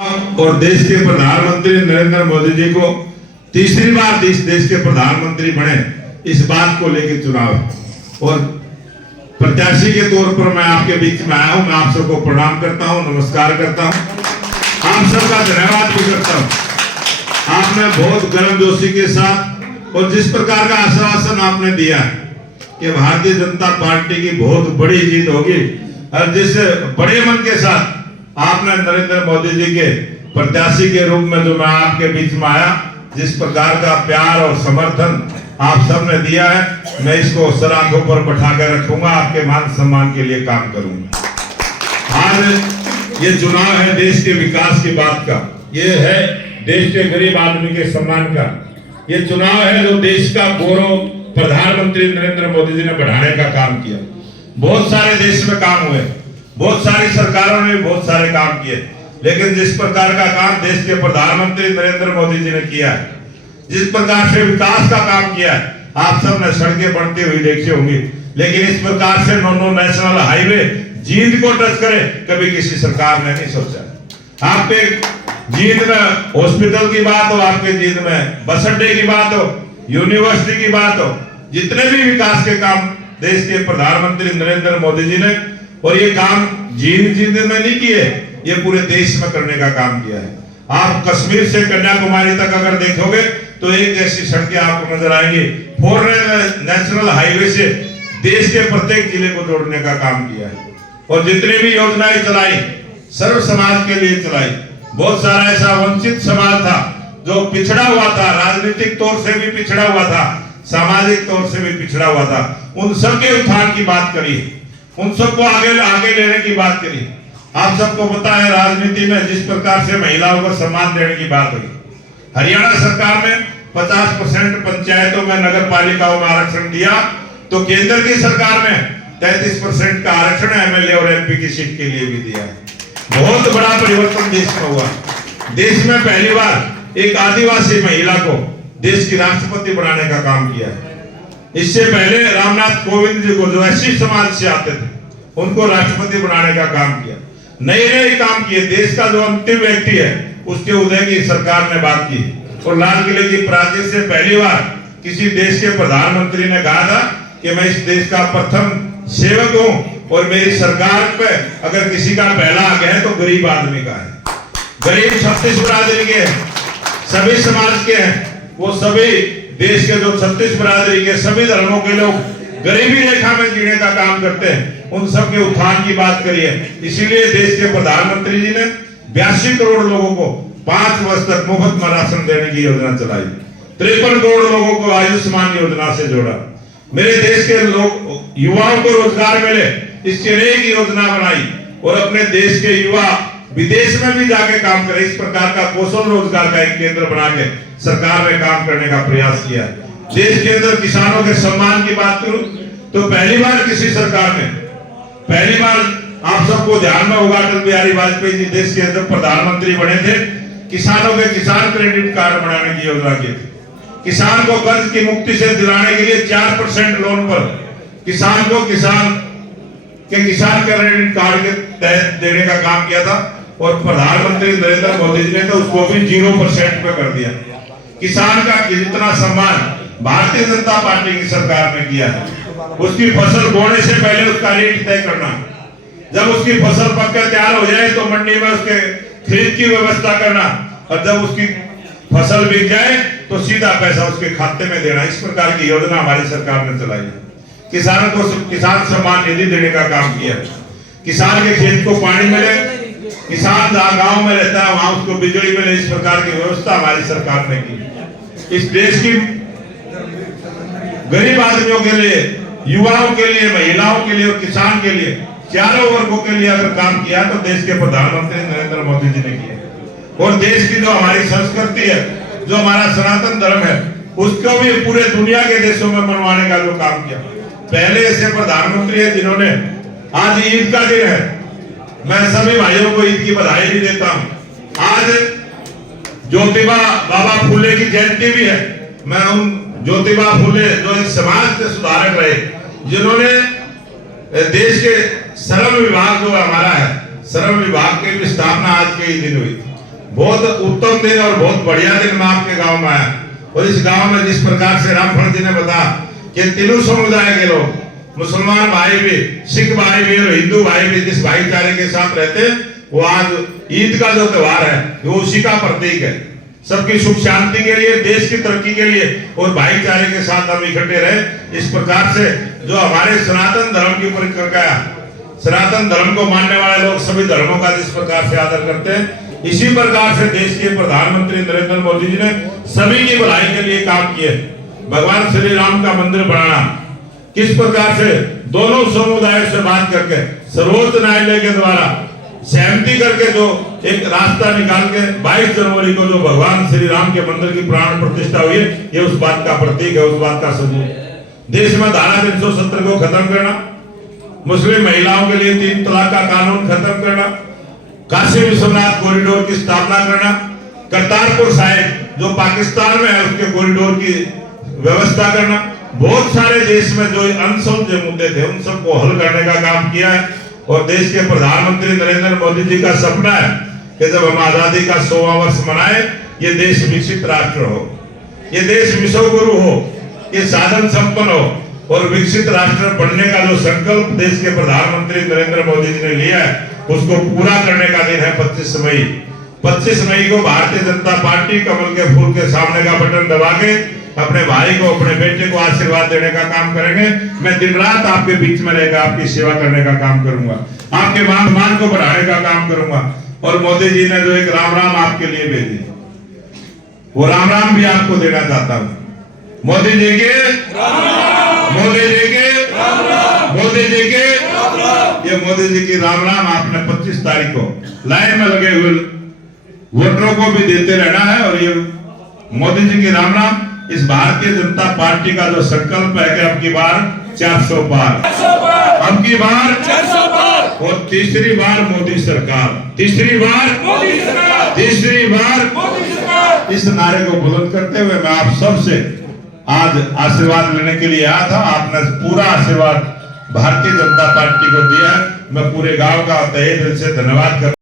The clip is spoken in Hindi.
और देश के प्रधानमंत्री नरेंद्र मोदी जी को तीसरी बार देश के प्रधानमंत्री बने, इस बात को लेकर चुनाव है। और प्रत्याशी के तौर पर मैं आपके बीच में आया हूं। मैं आप सबको प्रणाम करता हूं, नमस्कार करता हूं, आप सबका धन्यवाद भी करता हूं। आपने बहुत गर्मजोशी के साथ और जिस प्रकार का आश्वासन आपने दिया कि भारतीय जनता पार्टी की बहुत बड़ी जीत होगी, और जिस बड़े मन के साथ आपने नरेंद्र मोदी जी के प्रत्याशी के रूप में जो मैं आपके बीच में आया, जिस प्रकार का प्यार और समर्थन आप सबने दिया है, मैं इसको सर आंखों पर बैठा कर रखूंगा, आपके मान सम्मान के लिए काम करूंगा। आज ये चुनाव है देश के विकास की बात का, ये है देश के गरीब आदमी के सम्मान का, ये चुनाव है जो देश का गौरव प्रधानमंत्री नरेंद्र मोदी जी ने बढ़ाने का काम किया। बहुत सारे देश में काम हुए, बहुत सारी सरकारों ने बहुत सारे काम किए, लेकिन जिस प्रकार का काम देश के प्रधानमंत्री नरेंद्र मोदी जी ने किया है, जिस प्रकार से विकास का काम किया है, आप सब ने सड़कें बनती हुई देखी होंगी, लेकिन इस प्रकार से नो नेशनल हाईवे जींद को टच करे कभी किसी सरकार ने नहीं सोचा। आपके जींद में हॉस्पिटल की बात हो, आपके जींद में बस अड्डे की बात हो, यूनिवर्सिटी की बात हो, जितने भी विकास के काम देश के प्रधानमंत्री नरेंद्र मोदी जी ने, और ये काम जींद में नहीं किए, ये पूरे देश में करने का काम किया है। आप कश्मीर से कन्याकुमारी तक अगर देखोगे तो एक जैसी सड़कें आपको नजर आएंगी। 4 नेशनल हाईवे से देश के प्रत्येक जिले को जोड़ने का काम किया है, और जितनी भी योजनाएं चलाई सर्व समाज के लिए चलाई। बहुत सारा ऐसा वंचित समाज था जो पिछड़ा हुआ था, राजनीतिक तौर से भी पिछड़ा हुआ था, सामाजिक तौर से भी पिछड़ा हुआ था, उन सबके उत्थान की बात करी, उन सबको आगे लेने की बात करी। आप सबको पता है राजनीति में जिस प्रकार से महिलाओं को सम्मान देने की बात हुई, हरियाणा सरकार ने 50% पंचायतों में नगर पालिकाओं में आरक्षण दिया, तो केंद्र की सरकार ने 33% का आरक्षण एमएलए और एमपी की सीट के लिए भी दिया है। बहुत बड़ा परिवर्तन देश में हुआ। देश में पहली बार एक आदिवासी महिला को देश की राष्ट्रपति बनाने का काम किया है। इससे पहले रामनाथ कोविंद जी को जो एससी समाज से आते थे, उनको राष्ट्रपति बनाने का काम किया। नए काम किए। देश का जो अंतिम व्यक्ति है उसके उदय की सरकार ने बात की, और लाल किले की प्राचीर से पहली बार किसी देश के प्रधानमंत्री ने कहा था कि मैं इस देश का प्रथम सेवक हूं, और मेरी सरकार पे अगर किसी का पहला हक है तो गरीब आदमी का है। गरीब 36 बिरादरी के सभी समाज के हैं, वो सभी देश के जो 36 बिरादरी के सभी धर्मों के लोग गरीबी रेखा में जीने का काम करते हैं, उन सब के उत्थान की बात करिए। इसीलिए देश के प्रधानमंत्री जी ने 82 करोड़ लोगों को 5 वर्ष तक मुफ्त में राशन देने की योजना चलाई। 53 करोड़ लोगों को आयुष्मान योजना से जोड़ा। मेरे देश के लोग युवाओं को रोजगार मिले, इसके लिए एक योजना बनाई, और अपने देश के युवा विदेश में भी जाके काम करे, इस प्रकार का कौशल रोजगार का एक केंद्र बना के सरकार ने काम करने का प्रयास किया। देश के अंदर किसानों के सम्मान की बात करूं तो पहली बार किसी सरकार ने, पहली बार आप सबको ध्यान में होगा, अटल बिहारी वाजपेयी जी देश के अंदर प्रधानमंत्री बने थे, किसानों के किसान क्रेडिट कार्ड बनाने की योजना की थी। किसान को कर्ज की मुक्ति से दिलाने के लिए 4% लोन पर किसान को किसान क्रेडिट कार्ड के तहत देने का काम किया था, और प्रधानमंत्री नरेंद्र मोदी जी ने तो उसको भी 0% पे कर दिया। किसान का जितना सम्मान भारतीय जनता पार्टी की सरकार ने किया है, उसकी फसल बोने से पहले उसका रेट तय करना, जब उसकी फसल पककर तैयार हो जाए तो मंडी में उसके खरीद की व्यवस्था करना, और जब उसकी फसल बिक जाए तो सीधा पैसा उसके खाते में देना। इस प्रकार की योजना हमारी सरकार ने चलाई है। किसानों को किसान सम्मान निधि देने का काम किया। किसान के खेत को पानी मिले, किसान जहाँ गांव में रहता है वहां उसको बिजली मिले, इस प्रकार की व्यवस्था हमारी सरकार ने की। इस देश की गरीब आदमियों के लिए, युवाओं के लिए, महिलाओं के लिए और किसान के लिए, चारों वर्गों के लिए अगर काम किया तो देश के प्रधानमंत्री नरेंद्र मोदी जी ने किया। और देश की जो हमारी संस्कृति है, जो हमारा सनातन धर्म है, उसको भी पूरे दुनिया के देशों में मनवाने का जो काम किया। पहले ऐसे प्रधानमंत्री है जिन्होंने, आज ईद का दिन है, मैं सभी भाइयों को ईद की बधाई भी देता हूं। आज ज्योतिबा बाबा फुले की जयंती भी है। मैं उन ज्योतिबा फुले जो एक समाज के सुधारक रहे, जिन्होंने देश के श्रम विभाग जो हमारा है, श्रम विभाग की भी स्थापना आज के ही दिन हुई। बहुत उत्तम दिन और बहुत बढ़िया दिन मैं आपके गांव में आया। और इस गांव में जिस प्रकार से रामफल जी ने बताया कि तीनों समुदाय के लोग, मुसलमान भाई भी, सिख भाई भी और हिंदू भाई भी जिस भाईचारे के साथ रहते हैं, वो आज ईद का जो त्योहार है वो उसी का प्रतीक है। सबकी सुख शांति के लिए, देश की तरक्की के लिए और भाईचारे के साथ हम इकट्ठे रहे। इस प्रकार से जो हमारे सनातन धर्म की परिक्रमा, सनातन धर्म को मानने वाले लोग सभी धर्मों का जिस प्रकार से आदर करते हैं, इसी प्रकार से देश के प्रधानमंत्री नरेंद्र मोदी जी ने सभी की भलाई के लिए काम किए। भगवान श्री राम का मंदिर बनाना, किस प्रकार से दोनों समुदायों से बात करके सर्वोच्च न्यायालय के द्वारा सहमति करके जो एक रास्ता निकाल के 22 जनवरी को जो भगवान श्री राम के मंदिर की प्राण प्रतिष्ठा हुई है, ये उस बात का प्रतीक है, उस बात का सबूत। देश में धारा 370 को खत्म करना, मुस्लिम महिलाओं के लिए 3 तलाक का कानून खत्म करना, काशी विश्वनाथ कॉरिडोर की स्थापना करना, करतारपुर साहिब जो पाकिस्तान में है उसके कॉरिडोर की व्यवस्था करना, बहुत सारे देश में जो अनसुलझे मुद्दे थे उन सबको हल करने का काम किया है। और देश के प्रधानमंत्री नरेंद्र मोदी जी का सपना है कि जब हम आजादी का 100वां वर्ष मनाए, ये देश विकसित राष्ट्र हो, ये देश विश्व गुरु हो, ये साधन संपन्न हो और विकसित राष्ट्र बनने का जो संकल्प देश के प्रधानमंत्री नरेंद्र मोदी जी ने लिया है, उसको पूरा करने का दिन है 25 मई। 25 मई को भारतीय जनता पार्टी कमल के फूल के सामने का बटन दबा के अपने भाई को, अपने बेटे को आशीर्वाद देने का काम करेंगे। मैं दिन रात आपके बीच में रहकर आपकी सेवा करने का काम करूंगा, आपके मान सम्मान को बढ़ाने का काम करूंगा। और मोदी जी ने जो एक राम राम आपके लिए भेजी, वो राम राम भी आपको देना चाहता हूं। मोदी जी के राम राम, मोदी जी के राम राम, मोदी जी के राम राम। ये मोदी जी की राम राम आपने 25 तारीख को लाइन में लगे हुए वोटरों को भी देते रहना है। और ये मोदी जी की राम राम इस भारतीय जनता पार्टी का जो संकल्प है कि अब की बार 400 पार, अब की बार 400 पार और तीसरी बार मोदी सरकार, तीसरी बार मोदी सरकार, तीसरी बार मोदी सरकार। इस नारे को बुलंद करते हुए मैं आप सबसे आज आशीर्वाद लेने के लिए आया था। आपने पूरा आशीर्वाद भारतीय जनता पार्टी को दिया। मैं पूरे गांव का तहे दिल से धन्यवाद करता